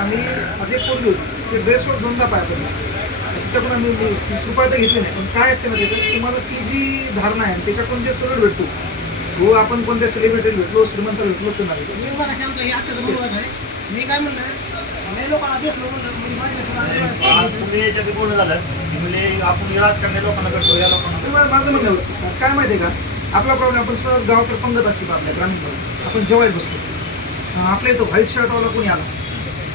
आम्ही माझी एक पोरगी होती, ते ड्रेसवर दोनदा पाय पडला. तिच्याकडून आम्ही 30 रुपये तर घेतले नाही, पण काय असते माहिती आहे, तुम्हाला ती जी धारणा आहे त्याच्याकडून जे सगळं भेटतो, हो आपण कोणत्या सेलिब्रिटी भेटलो, श्रीमंत भेटलो तर नाही. मी मला सांगतो हे आजचं बरोबर आहे. मी काय म्हणलं लय लोकांना भेटलो म्हणलं म्हणजे माझ्या तुम्ही याच्यात बोलणं झालं म्हणजे आपण राजकारणी लोकांना करतो या लोकांना. माझं म्हणणं होतं काय माहिती आहे का, आपला प्रॉब्लेम आपण सहज गावाकडे पंगत असते आपल्या ग्रामीण भागात, आपण जेवायला बसतो, आपल्या इथं व्हाईट शर्टवाला कोणी आला,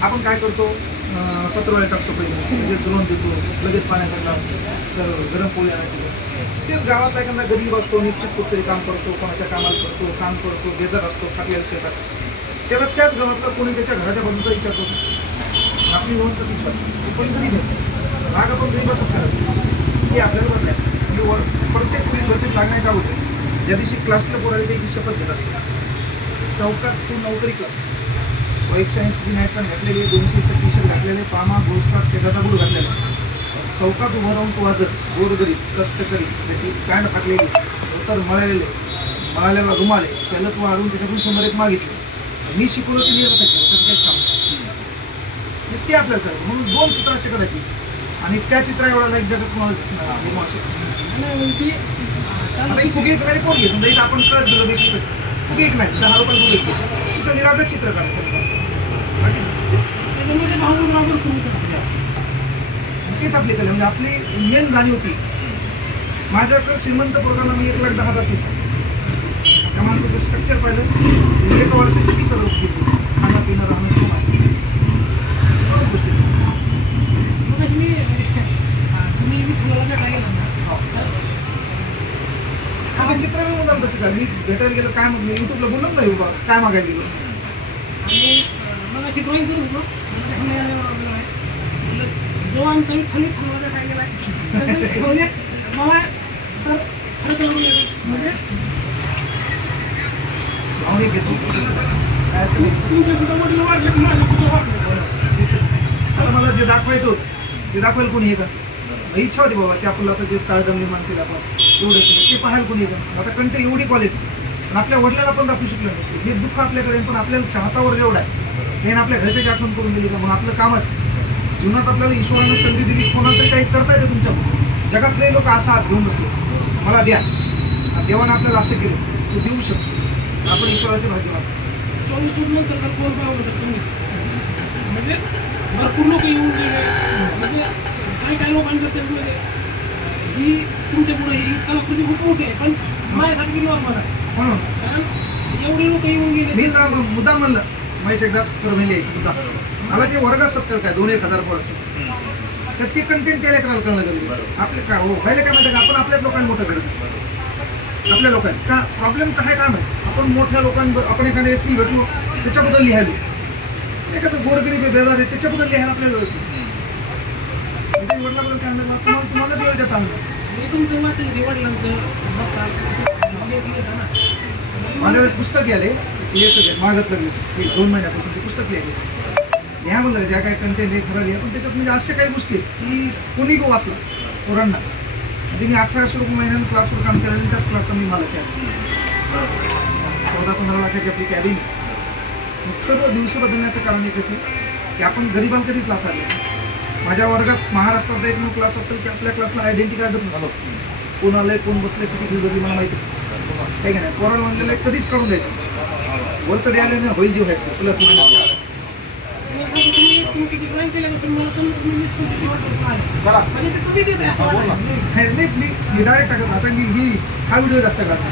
आपण काय करतो, पत्रवाळे टाकतो पहिले, म्हणजे द्रोण देतो, लगेच पाण्याचा सर गरम पोळी आणायची. तेच गावातला एखादा गरीब असतो, निश्चित कुठतरी काम करतो, कोणाच्या कामाला करतो, काम करतो, बेजार असतो, खात्याला शेत असतो, त्याला त्याच गावातला कोणी त्याच्या घराच्या बाजूचा विचार करतो. आपली व्यवस्था तीच वाटते, पण गरीब आहे, राग आपण गरीबाचाच करायचं, हे आपल्याला बदलायचं. म्हणजे प्रत्येक पोलीस भरतीत लागण्याच्या अगोदर ज्या दिवशी क्लासला पोरायला त्याची शपथ घेत असतो, चौकात तू नोकरी कर, 180ची नाईट पॅन्ट घातलेली, 200चं टी शर्ट घातलेले, पामा गोस्टार शेगाचा बूट घातलेला, चौकात उभं राहून तू वाजत गोरगरीब कष्टकरी त्याची पॅन्ट फाटलेली, तर मळालेला रुमाले त्याला तू आणून त्याच्याकडून 100 एक मागितले, मी शिकवलं ते नाही त्याचं काहीच काम ते आपल्याला करायचं. म्हणून 2 चित्र असे करायची आणि त्या चित्रा एवढा लाईक जगात तुम्हाला फुगे ऐकणारी पोरगी समजा इथं आपण सहज दिलं भेटली कसं फुगे ऐक नाही 10 रुपये फुगे तिचं निरागत चित्र काढायचं. तेच आपली कला म्हणजे आपली मेन जाणीव होती. माझ्याकडे श्रीमंत पोराला मी 1,10,000 फीस आहे. त्या माणसाचं स्ट्रक्चर पाहिलं, एका वर्षाची 30,000 रुपये खाणं पिणं राहणं सुरू आहे. चित्र मी मुद्दाम तसं काय मी भेटायला गेलो काय मग मी युट्यूबला बोललो नाही बाबा काय मागायला गेलो आणि मग अशी ड्रॉइंग करू नको जो आमचा खाली थांबवायचा काय गेला मला सर खरं म्हणजे भावनिक घेतो काय असतं तुमच्या सुद्धा वडील वाढले की माझं सुद्धा वाढलं. आता मला जे दाखवायचं होतं ते दाखवायला कोणी आहे का, इच्छा होती बाबा की आपल्याला आता जे स्टारडम निर्माण केलं आपण एवढं केलं ते पाहायला कोणी येतं. आता कंटे एवढी क्वालिटी पण आपल्या वडिलाला पण दाखवू शकलं नाही, हे दुःख आपल्याकडे पण आपल्याला चाहतावर एवढं आहे हे आपल्या घरच्याची आठवण करून दिली का, म्हणून आपलं कामच जीवनात आपल्याला ईश्वरानं संधी दिली, कोणाला तरी काही करता येतं तुमच्या जगातले लोक असा हात घेऊन बसले मला द्या, देवानं आपल्याला असं केलं तो देऊ शकतो, आपण ईश्वराचे भाग्यवान. नंतर तर कोण पाहू तुम्ही म्हणजे भरपूर लोक येऊन गेले म्हणजे काही लोकांचं त्यामुळे ही तुमच्या पुढे ही कलाकृती खूप मोठी आहे पण माझ्यासाठी नॉर्मल आहे म्हणून कारण एवढे लोक येऊन गेले. मी तर मुद्दाम म्हणलं महेश एकदा परभणी यायचं मुद्दाम मला ते वर्गात सत्तर काय 2,000-1,000 वर्ष तर ते कंटेंट त्या लेकराला कळलं गरजेचं. आपले काय हो व्हायला काय म्हणतात का आपण आपल्याच लोकांना मोठं करतो, आपल्या लोकांना का प्रॉब्लेम काय काम आहे, आपण मोठ्या लोकांबरोबर आपण एखाद्या एस पी भेटलो त्याच्याबद्दल लिहायलो, एखादं गोरगरीब बेजार आहे त्याच्याबद्दल लिहायला आपल्याला वेळ म्हणजे वडिलाबद्दल काय म्हणतात तुम्हालाच वेळ देता आलं. मी तुमचं वाचन वडिलांचं माझ्याकडे पुस्तक आले एक मागत लागले 2 महिन्यापासून ते पुस्तक लिहायचे ह्या म्हणलं ज्या काही कंटेंट हे खरं लिहा पण त्याच्यात म्हणजे अशा काही गोष्टी आहेत की कोणी तो वाचला पोरांना म्हणजे मी 1,800 रुपये महिन्यानं क्लासवर काम केलं आणि त्याच क्लासचा मी मला कॅब 14-15 लाखाची आपली कॅबिन सर्व दिवस बदलण्याचं कारण एकच आहे की आपण गरिबांना कधीच लाथारले. माझ्या वर्गात महाराष्ट्रात एक क्लास असेल की आपल्या क्लासला आयडेंटिटी कार्डच नसतं, कोण आलंय कोण बसलंय किती फी भरली मला माहिती काही का नाही. पोराला म्हणलेलं कधीच करून द्यायचं वरचं द्यायला नाही होईल जीव व्हायचं प्लस मी डायरेक्ट टाकत आता ही हा व्हिडिओ जास्त करतो.